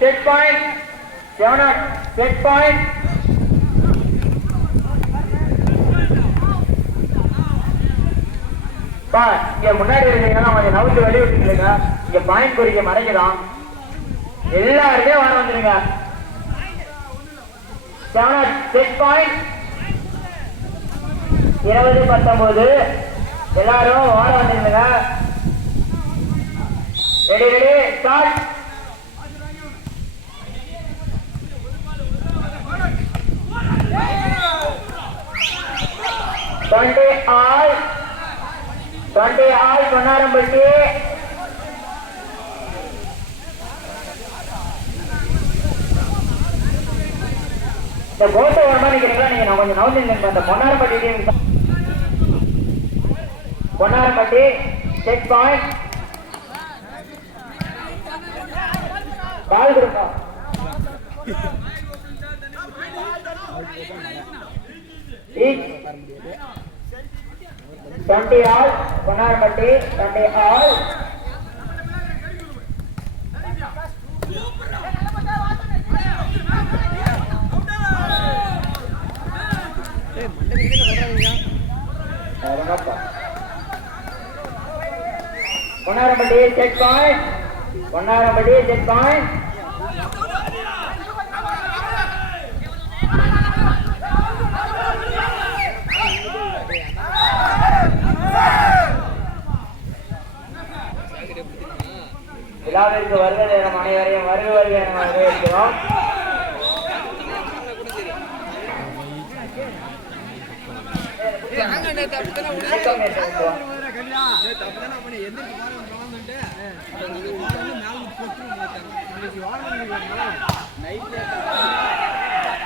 Set point. 7-0. Set point. இங்க முன்னாடி இருந்தீங்கன்னா கொஞ்சம் நவுத்து வெளியே விட்டுருங்க. இங்க பாயிண்ட் குறிக்க மறைக்கலாம். எல்லாருமே வர வந்துருங்க. 7-0. Set point. 20-19. எல்லாரும் வர வந்துருங்க. Ready ready start. Twenty all பொன்னாரம்பட்டி. இந்த கோட்டை வரமா நிக்கிறீங்களா நீங்க? நான் கொஞ்சம் நவுந்து இல்லைங்க. அந்த Ponnarampatti team Ponnarampatti check point. Ball கொடுங்க. 20 all Ponnarampatti 20 all. Ponnarampatti check point. Ponnarampatti check point. விழாவிற்கு வருகை நேரம் அனைவரையும் வருகை என வரவேற்கிறோம். நைட்ல